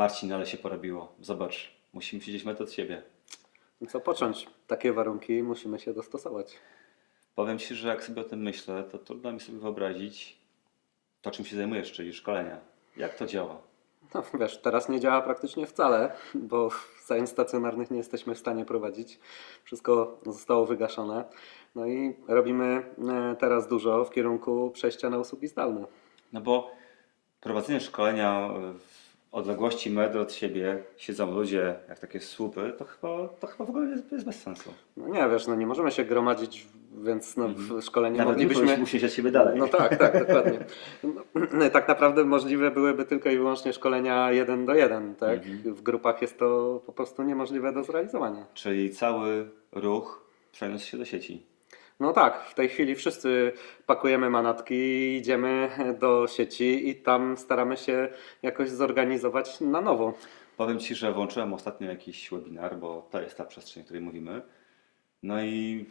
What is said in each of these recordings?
Marcin, ale się porobiło. Zobacz, musimy siedzieć metr od siebie. I co począć? Takie warunki musimy się dostosować. Powiem Ci, że jak sobie o tym myślę, to trudno mi sobie wyobrazić to, czym się zajmujesz, czyli szkolenia. Jak to działa? No wiesz, teraz nie działa praktycznie wcale, bo zajęć stacjonarnych nie jesteśmy w stanie prowadzić. Wszystko zostało wygaszone. No i robimy e, teraz dużo w kierunku przejścia na usługi zdalne. No bo prowadzenie szkolenia w odległości metr od siebie, siedzą ludzie jak takie słupy, to chyba, to chyba w ogóle jest, jest bez sensu. No nie wiesz, no nie możemy się gromadzić, więc no, w szkoleniu Nawet moglibyśmy... siedzieć od siebie dalej. No tak, tak, dokładnie. No, tak naprawdę możliwe byłyby tylko i wyłącznie szkolenia jeden do jeden, tak? Mhm. W grupach jest to po prostu niemożliwe do zrealizowania. Czyli cały ruch przeniósł się do sieci. No tak, w tej chwili wszyscy pakujemy manatki, idziemy do sieci i tam staramy się jakoś zorganizować na nowo. Powiem Ci, że włączyłem ostatnio jakiś webinar, bo to jest ta przestrzeń, o której mówimy. No i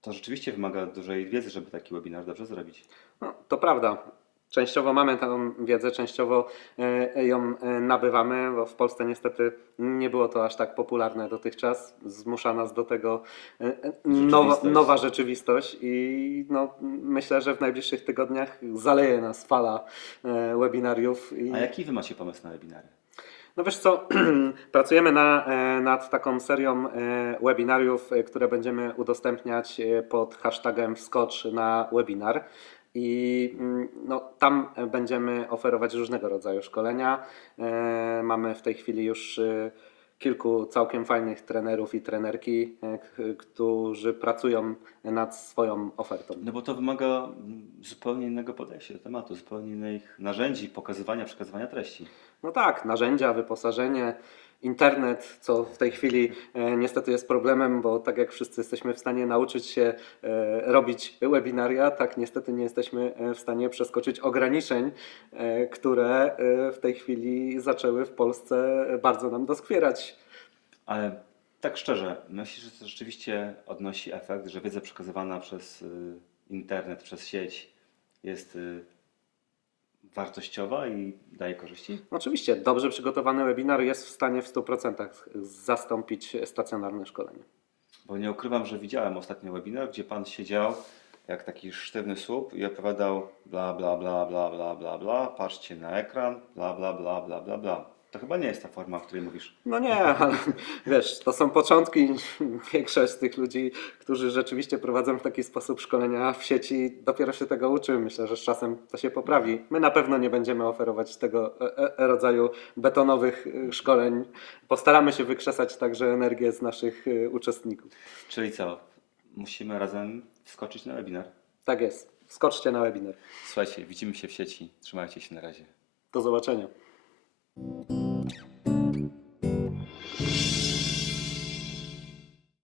to rzeczywiście wymaga dużej wiedzy, żeby taki webinar dobrze zrobić. No, to prawda. Częściowo mamy tę wiedzę, częściowo e, ją e, nabywamy, bo w Polsce niestety nie było to aż tak popularne dotychczas. Zmusza nas do tego e, nowa, Rzeczywistość. nowa rzeczywistość i no, myślę, że w najbliższych tygodniach zaleje nas fala webinariów. I... A jaki Wy macie pomysł na webinary? No wiesz co, pracujemy na, nad taką serią webinariów, które będziemy udostępniać pod hashtagiem wskocz na webinar. I mm, no, tam będziemy oferować różnego rodzaju szkolenia. E, Mamy w tej chwili już e, kilku całkiem fajnych trenerów i trenerki, e, którzy pracują nad swoją ofertą. No bo to wymaga mm, zupełnie innego podejścia do tematu, zupełnie innych narzędzi pokazywania, przekazywania treści. No tak, narzędzia, wyposażenie, internet, co w tej chwili e, niestety jest problemem, bo tak jak wszyscy jesteśmy w stanie nauczyć się e, robić webinaria, tak niestety nie jesteśmy e, w stanie przeskoczyć ograniczeń, które w tej chwili zaczęły w Polsce bardzo nam doskwierać. Ale tak szczerze, myślisz, że to rzeczywiście odnosi efekt, że wiedza przekazywana przez internet, przez sieć jest wartościowa i daje korzyści? Oczywiście, dobrze przygotowany webinar jest w stanie w 100% zastąpić stacjonarne szkolenie. Bo nie ukrywam, że widziałem ostatnio webinar, gdzie pan siedział jak taki sztywny słup i opowiadał bla bla bla bla bla bla bla, patrzcie na ekran, bla bla bla bla bla bla. To chyba nie jest ta forma, o której mówisz. No nie, ale wiesz, to są początki. Większość z tych ludzi, którzy rzeczywiście prowadzą w taki sposób szkolenia w sieci, dopiero się tego uczy. Myślę, że z czasem to się poprawi. My na pewno nie będziemy oferować tego e, e, rodzaju betonowych e, szkoleń. Postaramy się wykrzesać także energię z naszych e, uczestników. Czyli co? Musimy razem wskoczyć na webinar. Tak jest. Skoczcie na webinar. Słuchajcie, widzimy się w sieci. Trzymajcie się na razie. Do zobaczenia.